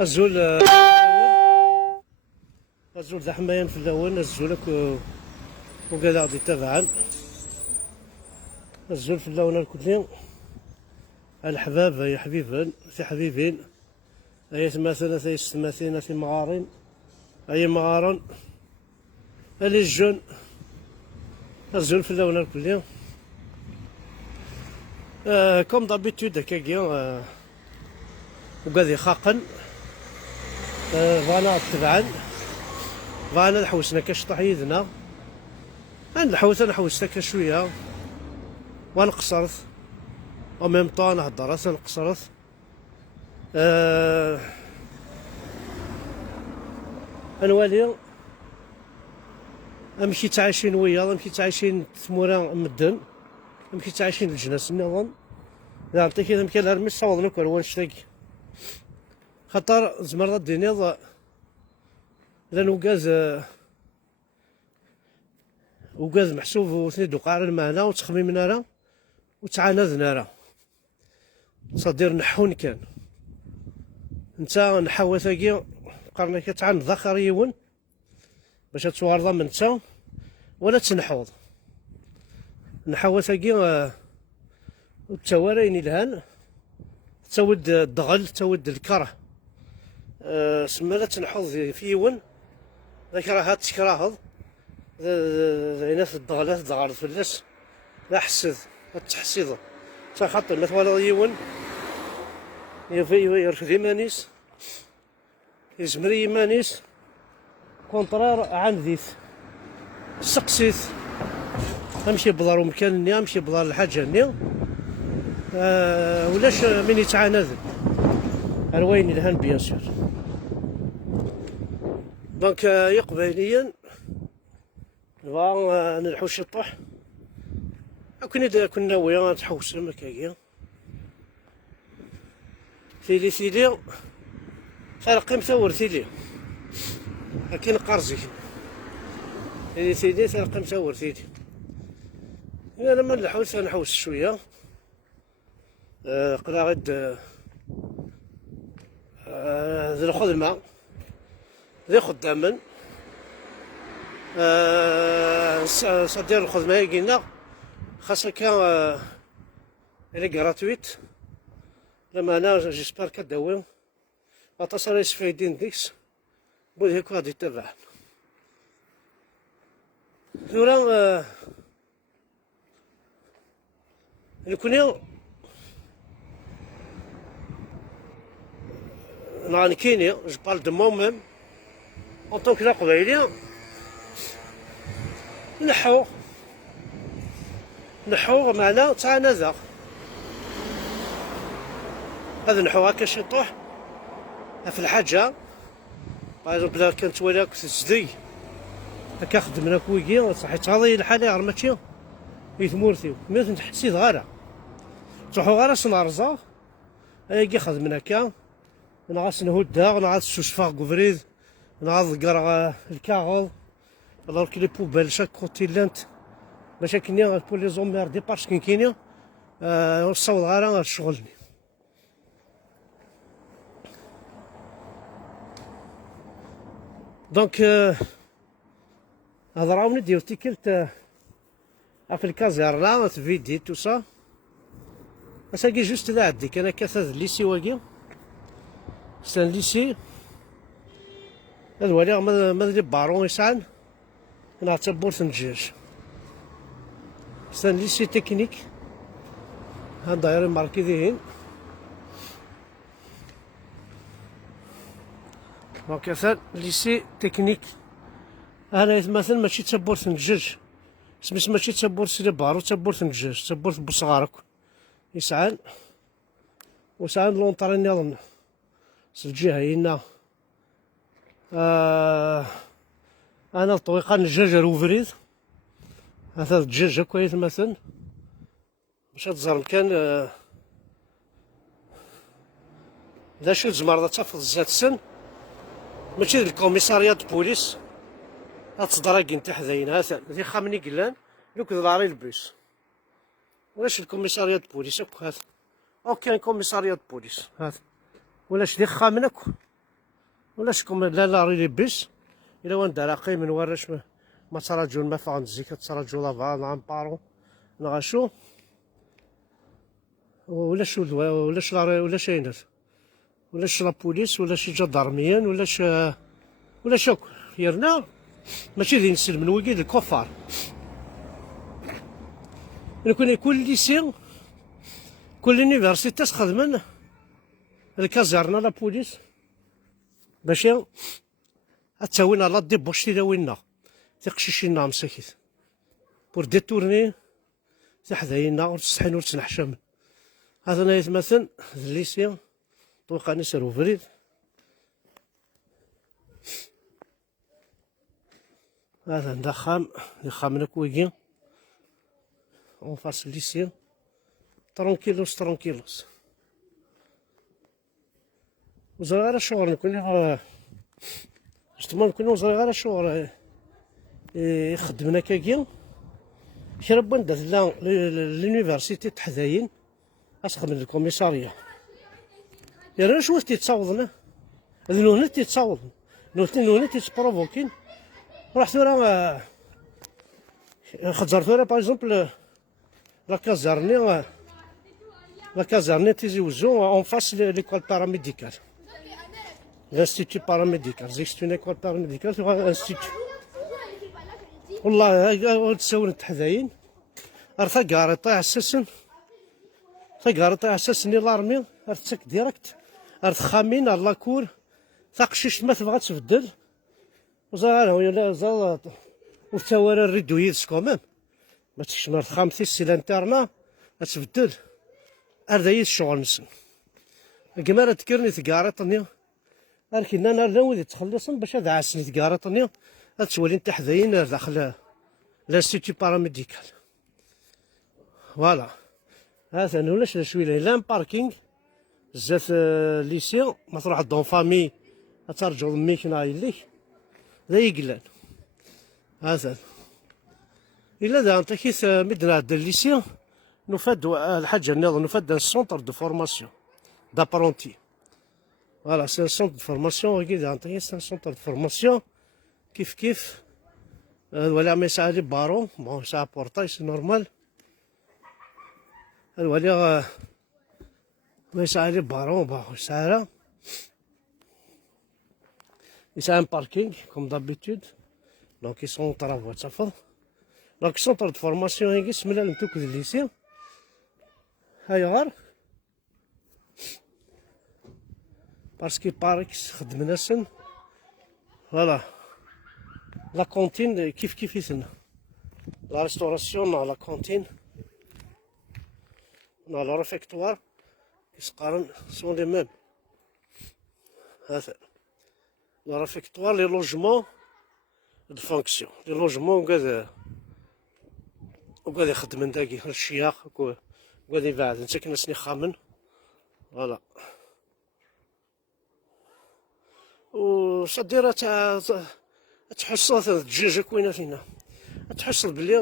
الزول الزول ذا حمايان في اللون الزول وقال غادي تبعا الزول في اللون الكلي الحباب يا حبيبا سي حبيبين أي مثلا سي السماسين سي مغارين أي مغارن اللي الجون الزول في اللون الكلي كوم دابيتود هكاكيا وقاعد يخاقن فانا تبعا فانا نحوسنا كشطح يدنا نحوس هكا شويه ونقصرت او ميم طون نهضر نقصرت انوالي امشي تعايشين ويا امشي تعايشين ثمورا مدن امشي تعايشين الجناس نظن لا عطيك اذا مكان هرمش صوض نكر ونشتاق خاطر زمر الدنيا لان وقاز محسوب وثنيدو قارن معنا وتخميمنا راه وتعاندنا راه صدير نحون كان نتا نحاول ثاقي قرنا كتعاند ذخر يون باش توارضا من نتا ولا تنحوض نحاول ثاقي والتوارين الهان تود الضغل تود الكره سما لا تنحوض في يون ذاك راه تكراهض ناس الضغلات ضغط فلاس لا حسد التحسيض تا خاطر لا توالى يون يرفد يمانيس يزمري يمانيس كونطرار عن ذيث سقسيت امشي بضار مكانني امشي بضار الحاجه ني ولاش من يتعاند الوين الهان بيان سور دونك يقبليا نبغى نلحو الشطوح كنا ويا نتحوس مكايا ثيلي فرق مثور ثيلي لكن قرزي ثيلي فرق مثور ثيلي انا لما نحوس شويه قرا غد ذي الخدمه ذي خداما صدير الخدمه قلنا خاصة كان الي غراتويت لما انا جيسبار كداوي اتصل يستفيدين ديكس بود هيك غادي يتبع ثورا الكونيو نعني كيني جو بارل دو مون ميم اون طونك لا قبايلي نحو معنا تاع نذا هذا نحو هكا شطوح في الحاجه باغ بلا كانت ولاك تسدي هكا خدمنا كويكي صحي تغضي الحالي غير ماشي يثمورثيو مي تحسي غارة تروحو غارة سنارزا ايكي خدمنا هكا نغاس نهودا نغاس السوسفاغ كوفريد نغاس كرا الكاغوض alors que les poubelles chaque côté lente باش كني pour les emmerder parce que كاينين نصوت غير الشغل دونك هذا راهم نديرو تيكلت في الكازير لا فيدي تو سا اساكي جوست لا عدي كان كاثاذ ليسي واقي سان ليسي هذا ولي ما لي بارون يسعن نعتبر ثنجاج سان ليسي تكنيك هاد دايرين ماركي ذيهن دونك سان ليسي تكنيك انا مثلا ماشي تبور ثنجاج سميت ماشي تبور سيدي بارو تبور ثنجاج تبور بصغارك يسعان وسعان لونطرين يظن الجهه هنا انا الطويقه الدجاج روفريد هذا الدجاج كويس مثلا باش تزرم كان لا شي زمر تفض الزات سن ماشي الكوميساريات بوليس هتصدراكين تحذين هذا ذي خامني قلان لوك ضاري البيس ولاش الكوميساريات بوليس هذا او كان كوميساريات بوليس هذا ولاش ذي خامنك ولاش كوم لا ريلي بيس الا وان دراقي من وراش ما تراجعو ما فاغ زيك تراجعو لافا نعمبارو نغاشو ولاش ولاش عينات ولاش لابوليس ولاش جدارميان ولاش اكل يرنا ماشي ذي نسلم من وكيد الكفار. كون كل ليسي كل يونيفرسيتي تخدمن الكازارنا لابوليس باش تاوينا لا ديبوش تداوينا تقشيشينا مساكيت بور ديتورني تحداينا وتستحين وتنحشم. هذا نايت مثلا الليسي طوقاني سيرو فريد هذا ندخام يخامنا كويكي اون فاس الليسي ترونكيلوس وزرا غير الشغل نكون جوستومون نكون وزرا غير الشغل يخدمنا كاكيا شي ربا ندات لا لونيفرسيتي تحداين اسخدم الكوميساريا يا شو تيتصاوضنا نوني تيتصاوض نوني تيتبروفوكين رحت راه خزرت راه باغ اكزومبل لا كازارني تيزيوزو اون فاس ليكول باراميديكال l'institut paramédical زيست اون ايكول باراميديكال تبغى انستيتيو والله تساون تحداين راه كاريطي اساسا تقارطي اساسا لارمي رتك ديريكت خامين لاكور تقشيش ما تبغى تبدل وزار ولا زال وتوارى الريدو يدس كومام ما تشمر خامتي السيلانترنا تبدل اردا الشغل نسن كما راه تكرني تقارطني لكن انا ناوي تخلصن باش هذا عسني تقارطني تولي انت حذاين داخل لانستيتيو باراميديكال فوالا. هذا ولاش شويه لان باركينغ بزاف ليسي ما تروح دون فامي ترجعو لميك نايليك ذا يقلان هذا الا ذا انت كيف مدنا هاد الليسي نفاد الحاجه النظام نفاد السونتر دو فورماسيون دابرونتي فوالا سي سونتر دو فورماسيون وكيدا انت سي سونتر دو فورماسيون كيف ولا ما يساعد بارون بون سا بورتاي سي نورمال الولي ما يساعد بارون باهو ساهله يساعد ان باركينغ كوم دابيتود دونك يسون طرافو تفضل دونك سونتر دو فورماسيون هيك سملا نتوك الليسي هاي غار باسكو باركس خدمنا سن فوالا لا كونتين كيف يسن لا ريستوراسيون لا كونتين لا ريفيكتوار يسقارن سون لي ميم هذا لا ريفيكتوار لي لوجمون دو فونكسيون لي لوجمون وقاعد يخدم داكي الشياخ وقاعد يبعد انت كنا سني خامن فوالا وصديرة تحصل الدجاجة كوينة فينا تحصل بلي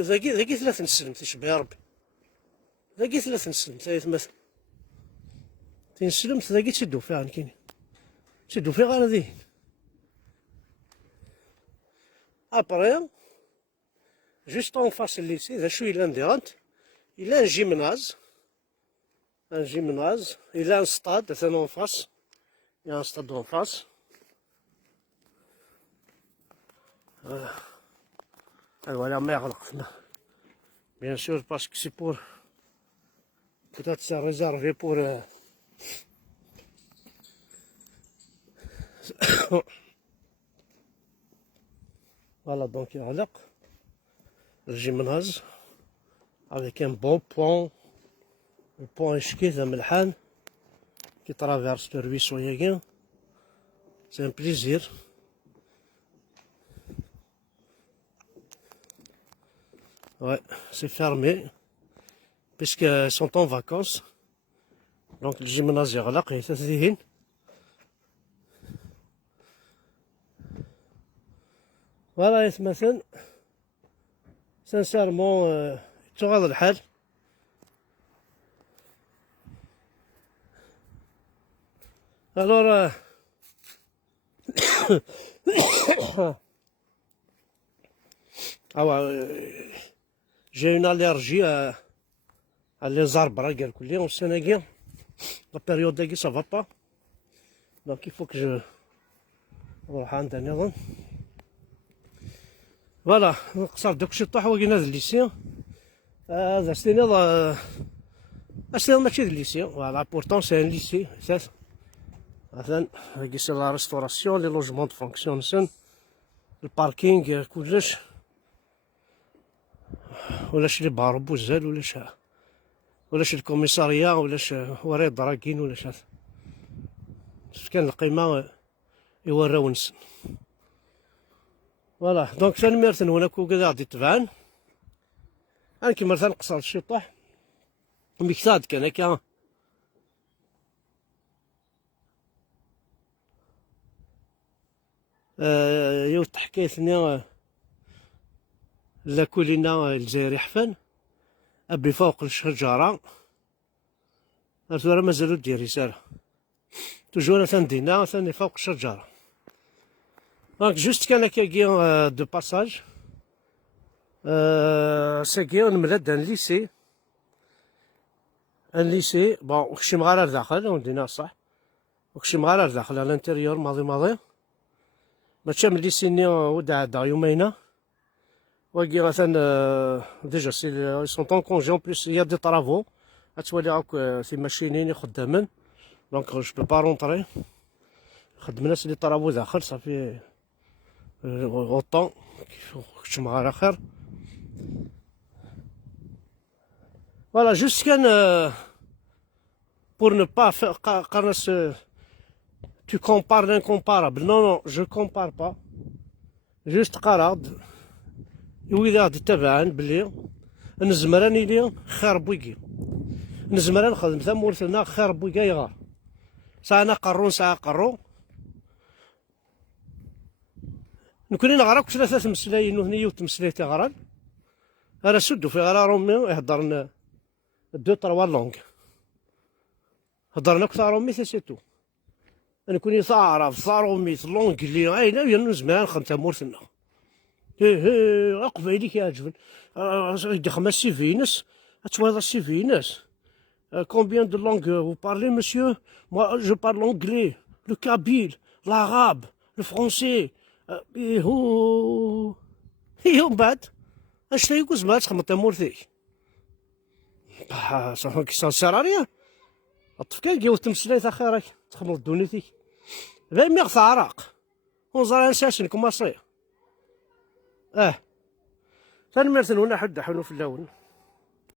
ذاكي 3 نسلم تشبه يا ربي ذاكي 3 نسلم ثلاث مثلا تنسلمت ذاكي تشدو فيها كاين تشدو فيها غير ذي ابري جوست اون فاس الليسي ذا شويه الا نديرانت الا ان جيمناز الا ان ستاد مثلا اون فاس يا ان ستاد اون فاس voilà ما يغلق bien sûr parce que c'est pour peut-être c'est réservé pour voilà donc يغلق الجيمناز avec un bon pont le pont اشكي ملحان qui traverse le ruisseau Yagin c'est un plaisir. Ouais, c'est fermé puisqu'ils sont en vacances. Donc le gymnase يغلق يتثهين. فوالا يتمثل سانسيرمون تغاض الحال الور j'ai une allergie à les arbres, قال كلي والسنة la période داكي ça va pas, donc il faut que je نروح عند نظن. فوالا نقصر داكشي طاح وكاين هذا الليسيون، هذا سيني ماشي الليسيون، فوالا بورتون سي ان ليسي اساس. مثلا هاكي سي لا ريستوراسيون، لي لوجمون دو فونكسيونسن، الباركينغ كلش، ولاش لي بارو بوزال، ولاش الكوميساريا، ولاش وريد راكين، ولاش هذا كان القيمة يوراو نسن. فوالا دونك ثاني مرتن هناك وكذا غادي تبان، أنا كيما مثلا نقصر الشطح مكتاد كان هكا. يوت حكايتنا لا كلنا الجزائري حفن أبي فوق الشجرة، راه مازالو دير رسالة توجور تندينا ثاني فوق الشجرة. دونك جوست كان هكا دو باساج، ساكي نملاد ان ليسي، ان ليسي بون وكشي مغارر داخل ودينا صح، وكشي مغارر داخل على الانتيريور ماضي ماشي من ليسيني ودع يومين وكي مثلا ديجا سي سون طون كونجي اون بليس يا دي طرافو غتولي هاك في ماشينين خدامين، دونك جو بو با رونطري خدمنا ناس لي طرافو داخل صافي غوطون كيف مغار اخر. فوالا جوست كان بور نو با قرنس tu compares l'incomparable. Non, non, je compare pas. Juste قراد وإذا غادي تبعن بلي نزمر راني ليا خير بويكي، نزمر نخدم ثمورتنا خير بويكا يغار، ساعة أنا قرون ساعة قرو نكوني نغراك ثلاثة مسلاين وهني وتمسلايتي غران، أنا سدو في غرا رومي يهضرن دو طروا لونغ، هضرنا كثار رومي سيتو، أنا كوني تعرف رومي لونغلي أين نزمر نخدم ثمورتنا. قبيلي كيعجبن يدخل السي في ناس تواضع السي في ناس. Combien de langues vous parlez, monsieur? Moi, je parle l'anglais, le kabyle, l'arabe, le français. Et ومن بعد اش تيقول ما تخمط مورثي صافي كيصير عليا الطفكه كيو تمسليت اخيرا تخمط دونيتي غير ميغ عراق ونزرع نساسن كما صير. ثاني مرتين هنا حد حلو في اللون.